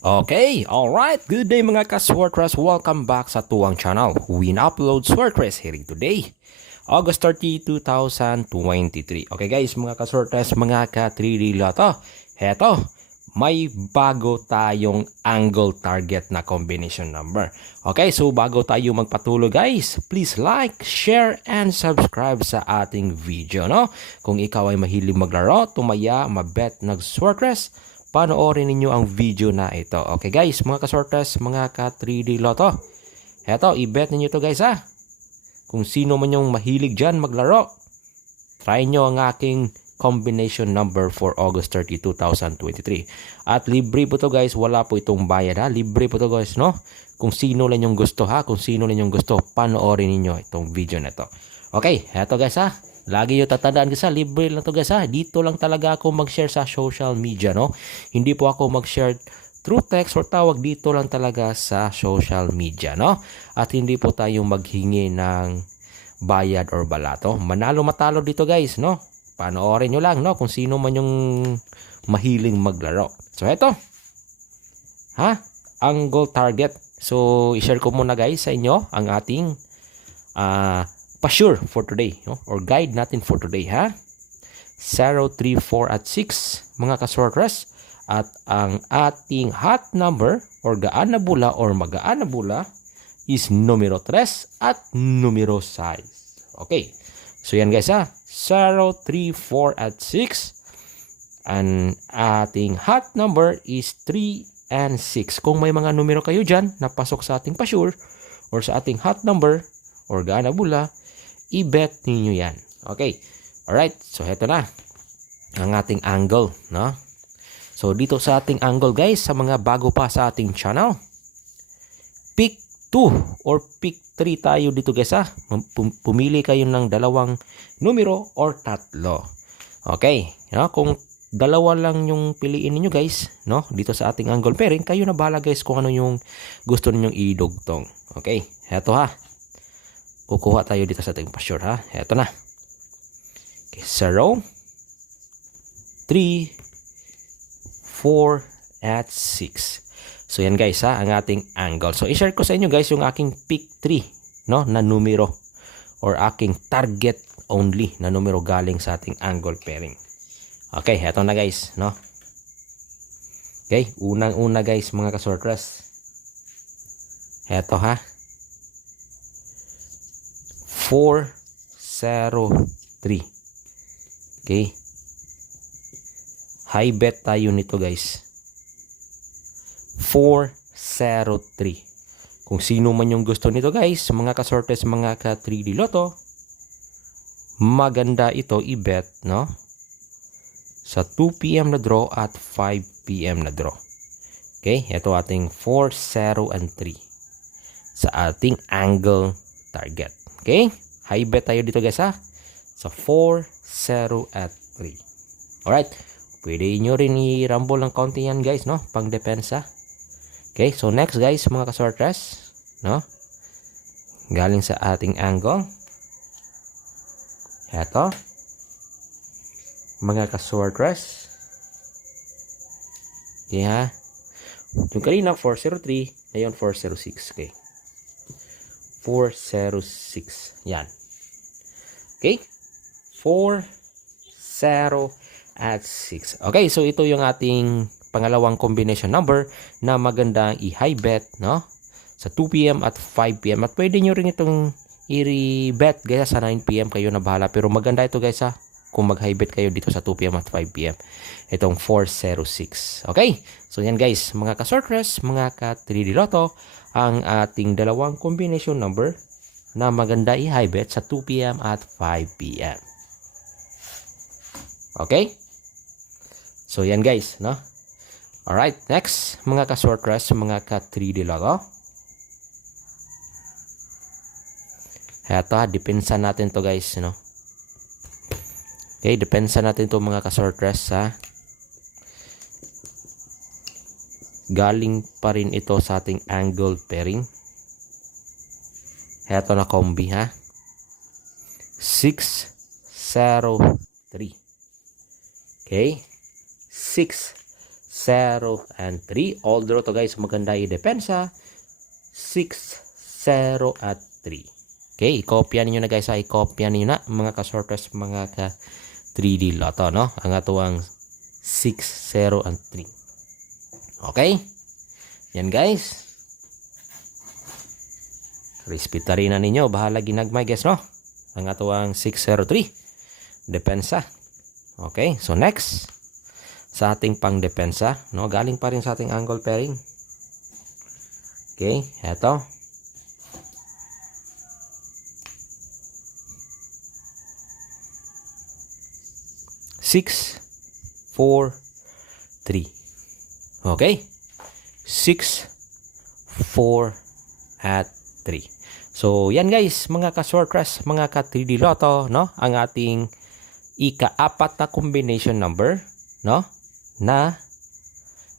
Okay, alright. Good day mga ka-Swartress. Welcome back sa tuwang channel. Win Upload Swartress here today. August 30, 2023. Okay guys, mga ka-Swartress, mga ka-3D Lotto. Heto, may bago tayong angle target na combination number. Okay, so bago tayo magpatuloy guys, please like, share, and subscribe sa ating video. No? Kung ikaw ay mahilig maglaro, tumaya, mabet, nag-Swartress, panoorin ninyo ang video na ito. Okay guys, mga ka-Swartress, mga ka-3D Lotto. Heto, i-bet ninyo to guys ha. Kung sino man yung mahilig dyan maglaro, try nyo ang aking combination number for August 30, 2023. At libre po to guys, wala po itong bayad ha. Libre po to guys, no? Kung sino lang yung gusto ha, kung sino lang yung gusto, panoorin ninyo itong video na to. Okay, heto guys ha. Lagi yung tatandaan guys ha, libre lang to guys ha. Dito lang talaga ako mag-share sa social media, no? Hindi po ako mag-share through text or tawag, dito lang talaga sa social media, no? At hindi po tayo maghingi ng bayad or balato. Manalo matalo dito guys, no? Panoorin nyo lang, no? Kung sino man yung mahiling maglaro. So eto, ha? Angle target. So i-share ko muna guys sa inyo ang ating pa-sure for today, no? Or guide natin for today, ha? 0, 3, 4 at 6 mga ka-Swartress. At ang ating hot number or gaan na bula or magaan na bula is numero 3 at numero 6. Okay. So yan guys ha. 0, 3, 4 at 6. Ang ating hot number is 3 and 6. Kung may mga numero kayo dyan na pasok sa ating pa-sure or sa ating hot number or gaan na bula, i-bet ninyo yan. Okay. Alright. So heto na ang ating angle, no? So dito sa ating angle guys, sa mga bago pa sa ating channel, pick 2 or pick 3 tayo dito guys ha. Pumili kayo ng dalawang numero or tatlo. Okay, no? Kung dalawa lang yung piliin niyo guys, no? Dito sa ating angle pairing, kayo na bahala guys kung ano yung gusto ninyong idugtong. Okay, heto ha. Kukuha tayo dito sa ating pa-sure ha. Heto na. Okay, 0, 3, 4 at 6. So yan guys ha, ang ating angle. So i-share ko sa inyo guys yung aking pick 3, no, na numero or aking target only na numero galing sa ating angle pairing. Okay, heto na guys, no. Okay, unang-una guys mga ka-Swartress. Heto ha. 4, 0, 3. Okay. High bet tayo nito guys. 403. Kung sino man yung gusto nito guys, mga ka-Swartress, mga ka-3D Lotto, maganda ito i-bet, no? Sa 2 PM na draw at 5 PM na draw. Okay, ito ating 4, 0 and 3 sa ating angle target. Okay, high bet tayo dito guys ha. Sa 4, 0 at 3. Alright. Pwede nyo rin i-rumble ng konti yan guys, no? Pang depensa. Okay, so next guys, mga ka-Swartress, no? Galing sa ating angle. Eto. Mga ka-Swartress. Okay ha. Yung kanina 403, ngayon 406. Okay. 406. Yan. Okay. 4, 0, at 6. Okay, so ito yung ating pangalawang combination number na magandang i-high bet, no? Sa 2 PM at 5 PM. At pwede nyo rin itong i-bet guys sa 9 PM, kayo na bahala. Pero maganda ito guys ha, kung mag-high bet kayo dito sa 2 PM at 5 PM. Itong 406. Okay, so yan guys, mga ka-Swartress, mga ka-3D Lotto, ang ating dalawang combination number na maganda i-high bet sa 2 PM at 5 PM. Okay? So yan guys, no? Alright, next, mga ka-Swartress, mga ka-3D Lotto. Eto ha, depensa natin to guys, no? Okay, depensa natin to mga ka-Swartress ha. Galing pa rin ito sa ating angle pairing. Eto na kombi ha. 6, 0, 3. Okay? 6, 0, and 3. All draw to guys, maganda i-depensa. 6, 0, at 3. Okay, i-copya ninyo na guys ha. I-copya ninyo na mga ka-sorters, mga ka 3D Lotto, no? Ang atuang 6, 0, and 3. Okay? Yan guys. Respeta rin na ninyo. Bahala ginagmay guys, no? Ang atuang 603. Depensa. Okay, so next. Sa ating pang depensa, no? Galing pa rin sa ating angle pairing. Okay, eto. Six, 4, 3. Okay? 6, 4, at 3. So, yan guys, mga ka-sortress, mga ka-3D Lotto, no? Ang ating ika-4 na combination number, no? Na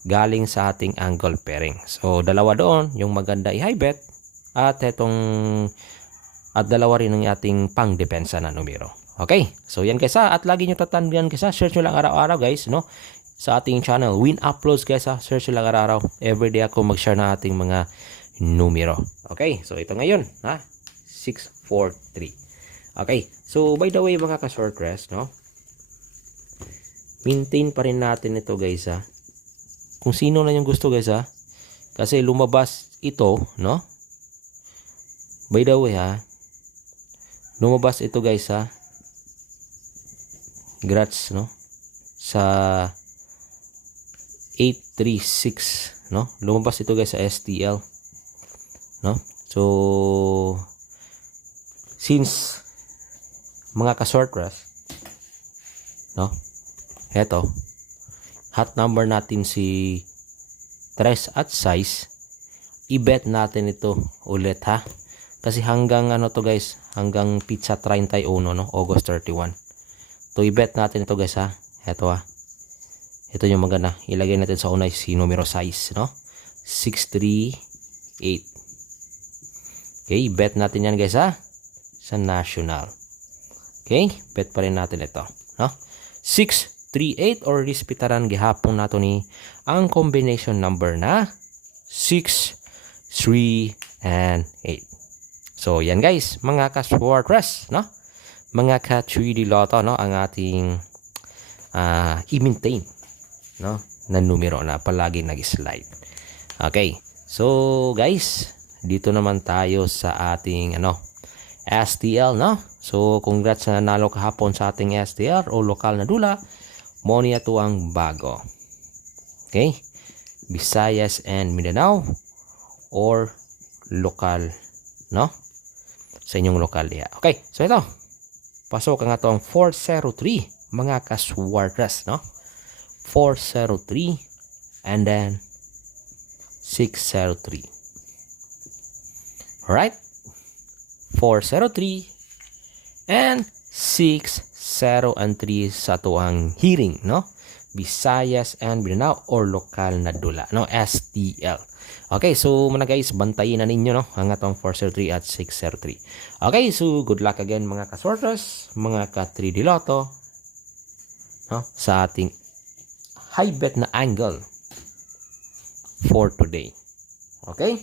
galing sa ating angle pairing. So, dalawa doon, yung maganda i-high bet, at dalawa rin ang ating pang-depensa na numero. Okay, so yan guys ha, at lagi nyo tatandaan guys ha, search nyo lang araw-araw guys, no? Sa ating channel, Win Uploads guys ha, search nyo lang araw-araw. Everyday ako mag-share na ating mga numero. Okay, so ito ngayon ha, 6, 4, 3. Okay, so by the way mga ka-sortress, no? Maintain pa rin natin ito guys ha. Kung sino na yung gusto guys ha, kasi lumabas ito, no? By the way ha, lumabas ito guys ha. Grats, no? Sa 836, no? Lumabas ito guys sa STL, no? So since mga ka-sortress, no? Eto, hot number natin si 3 at size, i-bet natin ito ulit ha. Kasi hanggang ano to guys, hanggang pizza 31, no? August 31. So, i-bet natin ito guys ha. Ito ha. Ito yung maganda. Ilagay natin sa una si numero size, no? 638. Okay, bet natin yan guys ha. Sa national. Okay, bet pa rin natin ito, no? 638 or rispitaran gihapon nato ni ang combination number na 6, 3, and 8. So, yan guys, mga ka-sortress, no? Mga ka-3D Lotto, no? Ang ating i-maintain, no? Na numero na palagi nag-slide. Okay. So, guys, dito naman tayo sa ating STL, no? So, congrats na nanalo kahapon sa ating STL o lokal na dula. Money ito ang bago. Okay? Visayas and Mindanao or lokal, no? Sa inyong lokal diya. Okay. So, ito. Pasok ang atong 403, mga ka-sortress, no? 403 and then 603. Alright? 403 and 6, 0, and 3 sa tuang hearing, no? Visayas and Mindanao or lokal na dula, no? STL. Okay, so muna guys, bantayin na ninyo, no? Ang atong 403 at 603. Okay, so good luck again mga ka-sorters, mga ka-3D Lotto, no? Sa ating high bet na angle for today. Okay?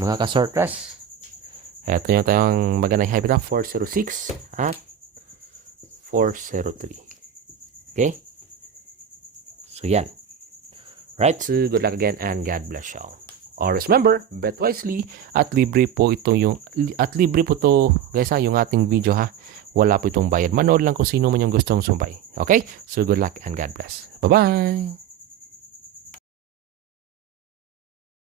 Mga ka-sorters, eto yung tayong magandang high bet na 406 at 403. Okay? So yan. Right, so good luck again and God bless y'all. Always remember, bet wisely at libre po ito libre po to guys ha, yung ating video ha. Wala po itong bayad. Manood lang kung sino man yung gustong sumbay. Okay? So good luck and God bless. Bye-bye!